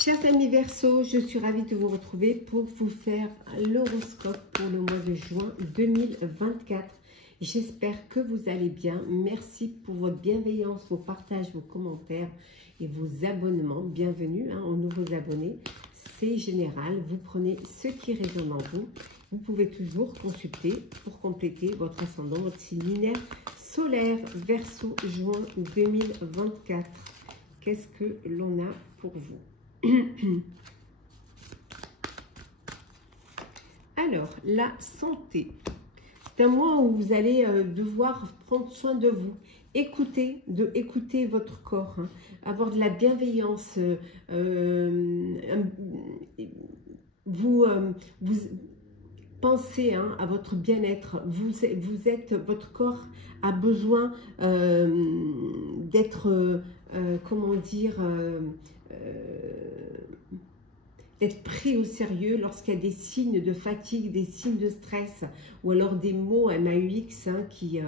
Chers amis Verseau, je suis ravie de vous retrouver pour vous faire l'horoscope pour le mois de juin 2024. J'espère que vous allez bien. Merci pour votre bienveillance, vos partages, vos commentaires et vos abonnements. Bienvenue aux nouveaux abonnés. C'est général, vous prenez ce qui résonne en vous. Vous pouvez toujours consulter pour compléter votre ascendant, votre signe lunaire solaire Verseau juin 2024. Qu'est-ce que l'on a pour vous? Alors, la santé. C'est un mois où vous allez devoir prendre soin de vous. Écouter votre corps, avoir de la bienveillance. Vous pensez à votre bien-être. Votre corps a besoin d'être, comment dire, d'être pris au sérieux lorsqu'il y a des signes de fatigue, des signes de stress ou alors des mots MAUX qui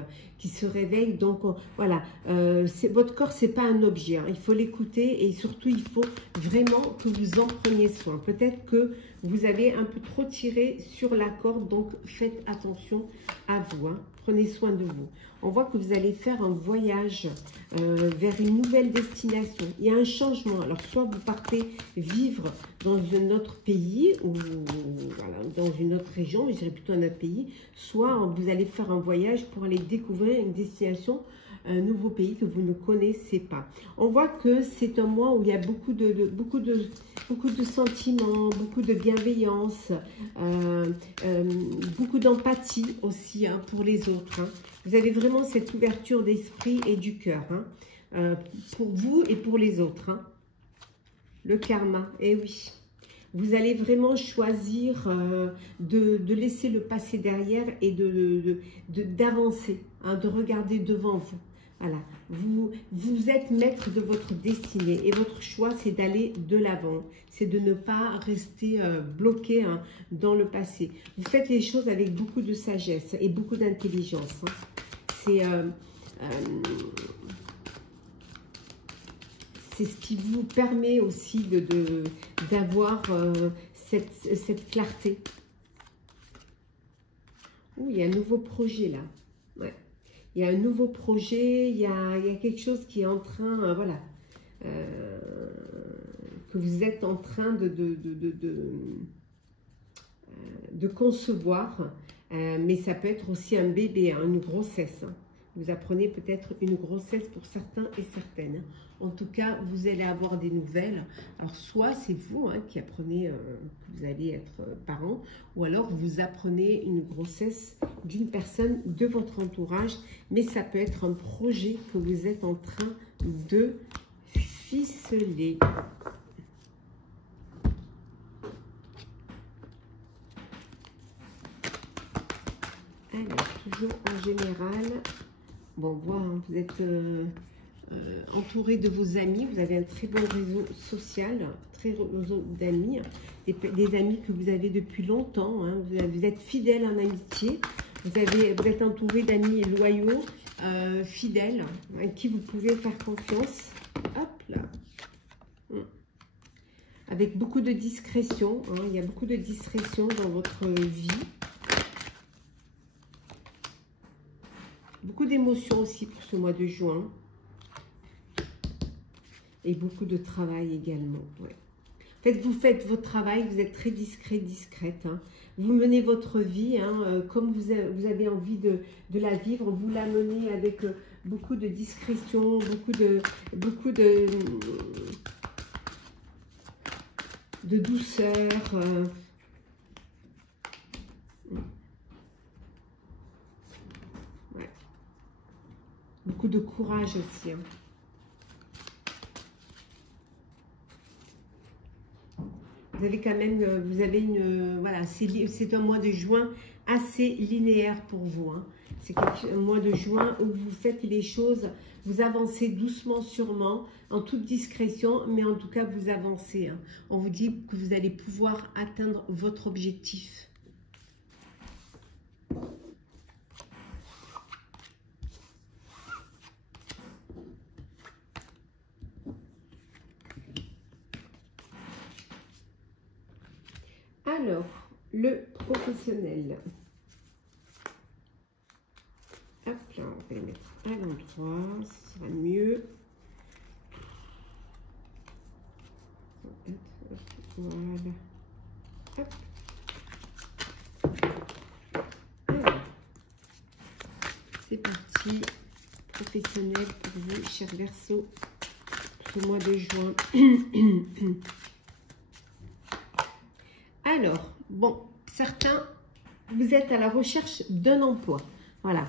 se réveillent. Donc voilà, votre corps, c'est pas un objet, il faut l'écouter et surtout il faut vraiment que vous en preniez soin. Peut-être que vous avez un peu trop tiré sur la corde, donc faites attention à vous, prenez soin de vous. On voit que vous allez faire un voyage vers une nouvelle destination. Il y a un changement. Alors, soit vous partez vivre dans un autre pays, ou voilà, dans une autre région, je dirais plutôt un autre pays, soit vous allez faire un voyage pour aller découvrir une destination, un nouveau pays que vous ne connaissez pas. On voit que c'est un mois où il y a beaucoup de sentiments, beaucoup de bienveillance, beaucoup d'empathie aussi pour les autres. Vous avez vraiment cette ouverture d'esprit et du cœur pour vous et pour les autres. Le karma, eh oui. Vous allez vraiment choisir de laisser le passé derrière et d'avancer, de regarder devant vous. Voilà, vous êtes maître de votre destinée et votre choix, c'est d'aller de l'avant. C'est de ne pas rester bloqué dans le passé. Vous faites les choses avec beaucoup de sagesse et beaucoup d'intelligence. C'est ce qui vous permet aussi d'avoir cette clarté. Ouh, il y a un nouveau projet là. Ouais. Il y a un nouveau projet, il y a quelque chose qui est en train, voilà, que vous êtes en train de concevoir, mais ça peut être aussi un bébé, une grossesse. Vous apprenez peut-être une grossesse pour certains et certaines. En tout cas, vous allez avoir des nouvelles. Alors, soit c'est vous qui apprenez que vous allez être parent, ou alors vous apprenez une grossesse d'une personne de votre entourage, mais ça peut être un projet que vous êtes en train de ficeler. Alors, toujours en général, bon, voilà, vous êtes entouré de vos amis, vous avez un très bon réseau social, très réseau d'amis, des amis que vous avez depuis longtemps, vous êtes fidèle en amitié, vous êtes entouré d'amis loyaux, fidèles, à qui vous pouvez faire confiance. Hop là. Avec beaucoup de discrétion, il y a beaucoup de discrétion dans votre vie. Beaucoup d'émotions aussi pour ce mois de juin. Et beaucoup de travail également. Ouais. En fait, vous faites votre travail, vous êtes très discret, discrète. Vous menez votre vie comme vous avez envie de la vivre. Vous la menez avec beaucoup de discrétion, beaucoup de douceur. Ouais. Beaucoup de courage aussi. Vous avez quand même, voilà, c'est un mois de juin assez linéaire pour vous. C'est un mois de juin où vous faites les choses, vous avancez doucement, sûrement, en toute discrétion, mais en tout cas, vous avancez. On vous dit que vous allez pouvoir atteindre votre objectif. Alors, le professionnel. Hop là, on va les mettre à l'endroit, ce sera mieux. Voilà. Hop. Alors, c'est parti. Professionnel pour vous, cher Verseau, ce mois de juin. Alors, bon, certains, vous êtes à la recherche d'un emploi. Voilà.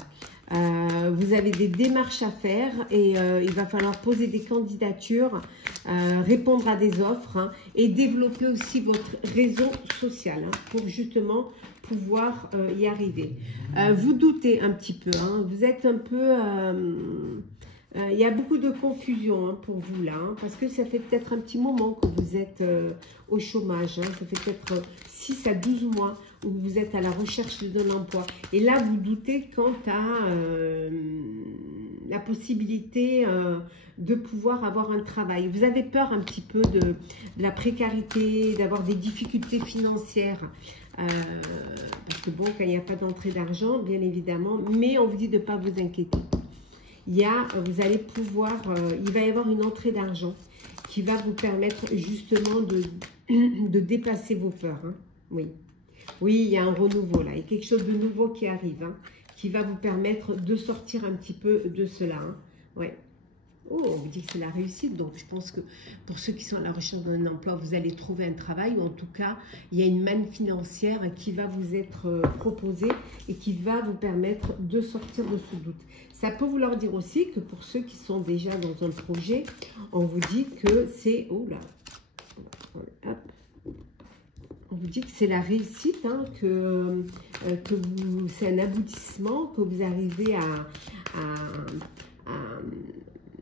Vous avez des démarches à faire et il va falloir poser des candidatures, répondre à des offres, hein, et développer aussi votre réseau social, hein, pour justement pouvoir y arriver. Vous doutez un petit peu, hein, vous êtes un peu... il y a beaucoup de confusion, hein, pour vous là, hein, parce que ça fait peut-être un petit moment que vous êtes au chômage, hein, ça fait peut-être 6 à 12 mois où vous êtes à la recherche d'un emploi. Et là, vous doutez quant à la possibilité de pouvoir avoir un travail. Vous avez peur un petit peu de la précarité, d'avoir des difficultés financières. Parce que bon, quand il n'y a pas d'entrée d'argent, bien évidemment, mais on vous dit de ne pas vous inquiéter. Vous allez pouvoir, il va y avoir une entrée d'argent qui va vous permettre justement de dépasser vos peurs, hein. Oui. Oui, il y a un renouveau là, il y a quelque chose de nouveau qui arrive, hein, qui va vous permettre de sortir un petit peu de cela, hein. Ouais. Oh, on vous dit que c'est la réussite, donc je pense que pour ceux qui sont à la recherche d'un emploi, vous allez trouver un travail, ou en tout cas, il y a une manne financière qui va vous être proposée et qui va vous permettre de sortir de ce doute. Ça peut vouloir dire aussi que pour ceux qui sont déjà dans un projet, on vous dit que c'est... Oh là, hop. On vous dit que c'est la réussite, hein, que c'est un aboutissement, que vous arrivez à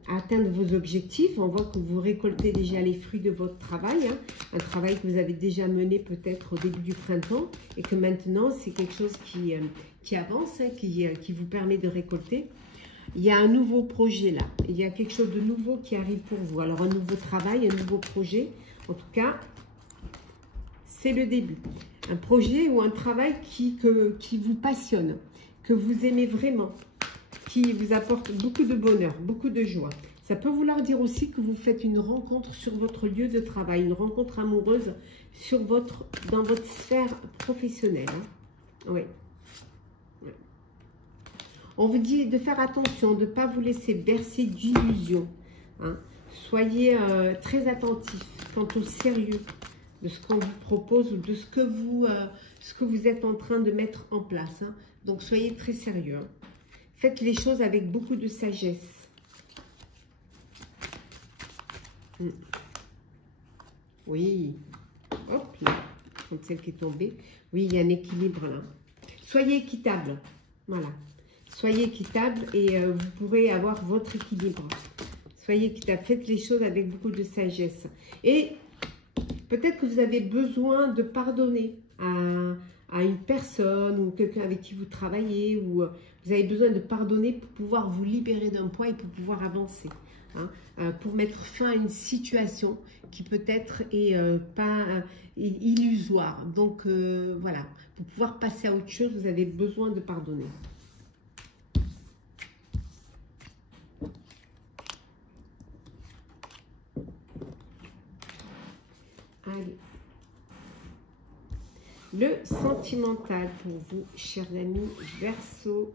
atteindre vos objectifs. On voit que vous récoltez déjà les fruits de votre travail, hein, un travail que vous avez déjà mené peut-être au début du printemps et que maintenant c'est quelque chose qui avance, hein, qui vous permet de récolter. Il y a un nouveau projet là, il y a quelque chose de nouveau qui arrive pour vous. Alors un nouveau travail, un nouveau projet, en tout cas, c'est le début. Un projet ou un travail qui vous passionne, que vous aimez vraiment, qui vous apporte beaucoup de bonheur, beaucoup de joie. Ça peut vouloir dire aussi que vous faites une rencontre sur votre lieu de travail, une rencontre amoureuse dans votre sphère professionnelle, hein. Oui. On vous dit de faire attention, de ne pas vous laisser bercer d'illusions, hein. Soyez très attentifs quant au sérieux de ce qu'on vous propose ou de ce que vous êtes en train de mettre en place, hein. Donc, soyez très sérieux, hein. Faites les choses avec beaucoup de sagesse. Oui. Hop, là. Comme celle qui est tombée. Oui, il y a un équilibre là. Soyez équitable. Voilà. Soyez équitable et vous pourrez avoir votre équilibre. Soyez équitable. Faites les choses avec beaucoup de sagesse. Et peut-être que vous avez besoin de pardonner à une personne ou quelqu'un avec qui vous travaillez, ou vous avez besoin de pardonner pour pouvoir vous libérer d'un poids et pour pouvoir avancer, hein, pour mettre fin à une situation qui peut-être est pas illusoire. Donc voilà, pour pouvoir passer à autre chose, vous avez besoin de pardonner. Allez. Le sentimental pour vous, chers amis Verseau.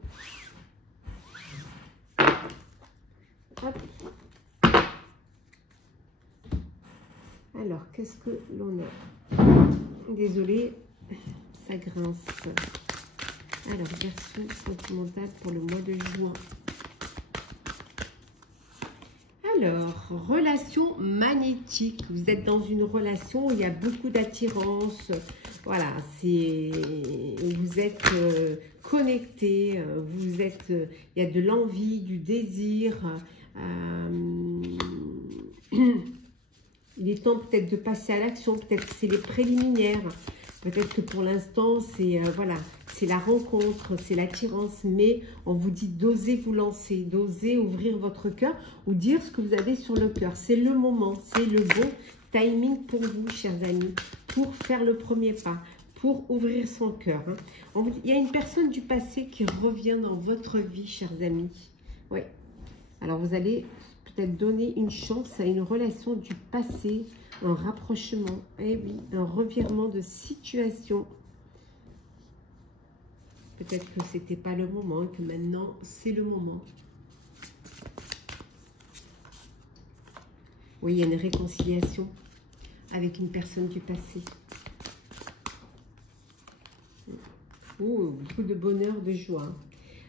Hop. Alors, qu'est-ce que l'on a? Désolée, ça grince. Alors, Verseau sentimental pour le mois de juin. Alors, relation magnétique. Vous êtes dans une relation où il y a beaucoup d'attirance. Voilà, vous êtes connecté, il y a de l'envie, du désir. Il est temps peut-être de passer à l'action, peut-être que c'est les préliminaires. Peut-être que pour l'instant, c'est voilà, c'est la rencontre, c'est l'attirance, mais on vous dit d'oser vous lancer, d'oser ouvrir votre cœur ou dire ce que vous avez sur le cœur. C'est le moment, c'est le bon timing pour vous, chers amis, pour faire le premier pas, pour ouvrir son cœur. Hein. Il y a une personne du passé qui revient dans votre vie, chers amis. Oui. Alors, vous allez peut-être donner une chance à une relation du passé, un rapprochement. Eh oui, un revirement de situation. Peut-être que ce n'était pas le moment, que maintenant, c'est le moment. Oui, il y a une réconciliation avec une personne du passé. Beaucoup de bonheur, de joie.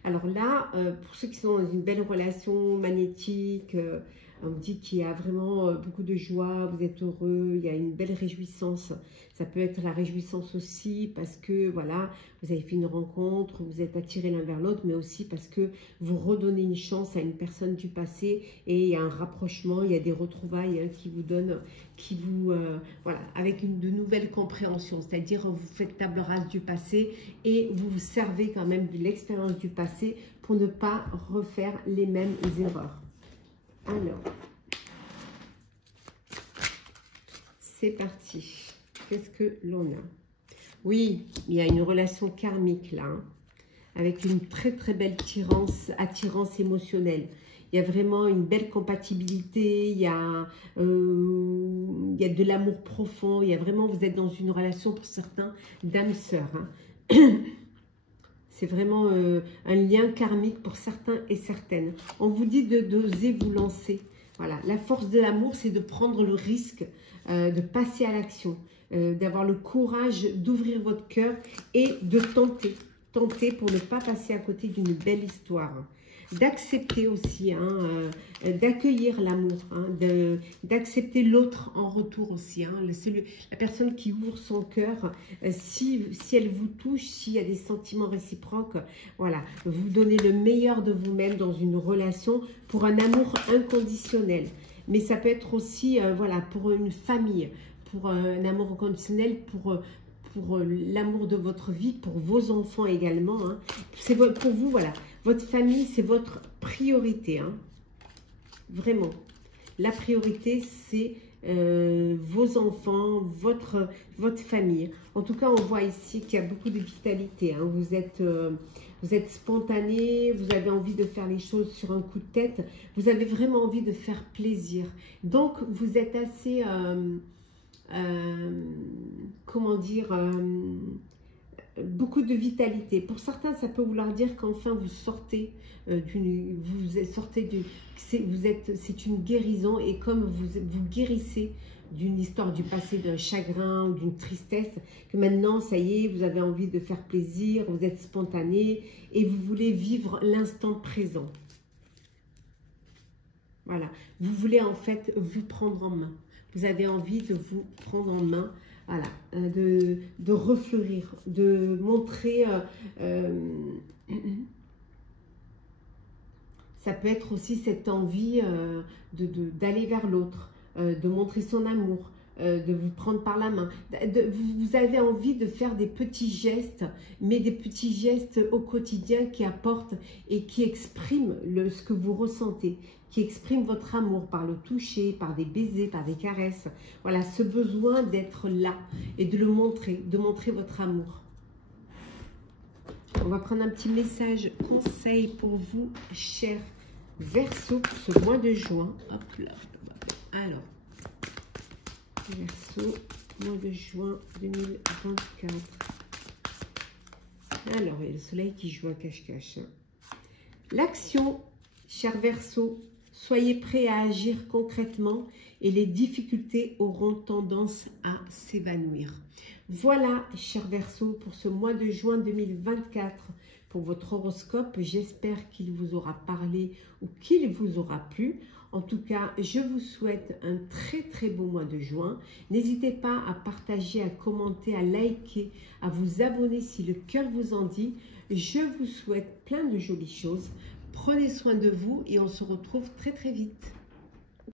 Alors là, pour ceux qui sont dans une belle relation magnétique, on me dit qu'il y a vraiment beaucoup de joie, vous êtes heureux, il y a une belle réjouissance. Ça peut être la réjouissance aussi parce que, voilà, vous avez fait une rencontre, vous êtes attirés l'un vers l'autre, mais aussi parce que vous redonnez une chance à une personne du passé et il y a un rapprochement, il y a des retrouvailles hein, qui vous donnent, voilà, avec de nouvelles compréhensions. C'est-à-dire, vous faites table rase du passé et vous vous servez quand même de l'expérience du passé pour ne pas refaire les mêmes erreurs. Alors, c'est parti. Qu'est-ce que l'on a? Oui, il y a une relation karmique là, hein, avec une très très belle attirance émotionnelle. Il y a vraiment une belle compatibilité, il y a de l'amour profond, il y a vraiment, vous êtes dans une relation pour certains d'âme sœur. Hein. C'est vraiment un lien karmique pour certains et certaines. On vous dit d'oser vous lancer. Voilà, la force de l'amour, c'est de prendre le risque, de passer à l'action, d'avoir le courage d'ouvrir votre cœur et de tenter. Tenter pour ne pas passer à côté d'une belle histoire. D'accepter aussi, hein, d'accueillir l'amour, hein, d'accepter l'autre en retour aussi. Hein, la personne qui ouvre son cœur, si elle vous touche, s'il y a des sentiments réciproques, voilà, vous donnez le meilleur de vous-même dans une relation pour un amour inconditionnel. Mais ça peut être aussi, voilà, pour une famille, pour un amour inconditionnel, pour l'amour de votre vie, pour vos enfants également. Hein. C'est pour vous, voilà. Votre famille, c'est votre priorité. Hein. Vraiment. La priorité, c'est vos enfants, votre famille. En tout cas, on voit ici qu'il y a beaucoup de vitalité. Hein. Vous êtes spontané, vous avez envie de faire les choses sur un coup de tête. Vous avez vraiment envie de faire plaisir. Donc, vous êtes assez... comment dire, beaucoup de vitalité. Pour certains, ça peut vouloir dire qu'enfin vous sortez c'est une guérison et comme vous guérissez d'une histoire du passé, d'un chagrin ou d'une tristesse, que maintenant, ça y est, vous avez envie de faire plaisir, vous êtes spontané et vous voulez vivre l'instant présent. Voilà, vous voulez en fait vous prendre en main. Vous avez envie de vous prendre en main, voilà, de refleurir, de montrer, ça peut être aussi cette envie d'aller vers l'autre, de montrer son amour, de vous prendre par la main. Vous avez envie de faire des petits gestes, mais des petits gestes au quotidien qui apportent et qui expriment ce que vous ressentez, qui exprime votre amour par le toucher, par des baisers, par des caresses. Voilà, ce besoin d'être là et de le montrer, de montrer votre amour. On va prendre un petit message conseil pour vous, chers Verseau, pour ce mois de juin. Hop là. Alors, Verseau, mois de juin 2024. Alors, il y a le soleil qui joue à cache-cache. L'action, cher Verseau, soyez prêts à agir concrètement et les difficultés auront tendance à s'évanouir. Voilà, cher Verseau, pour ce mois de juin 2024, pour votre horoscope. J'espère qu'il vous aura parlé ou qu'il vous aura plu. En tout cas, je vous souhaite un très très beau mois de juin. N'hésitez pas à partager, à commenter, à liker, à vous abonner si le cœur vous en dit. Je vous souhaite plein de jolies choses. Prenez soin de vous et on se retrouve très très vite.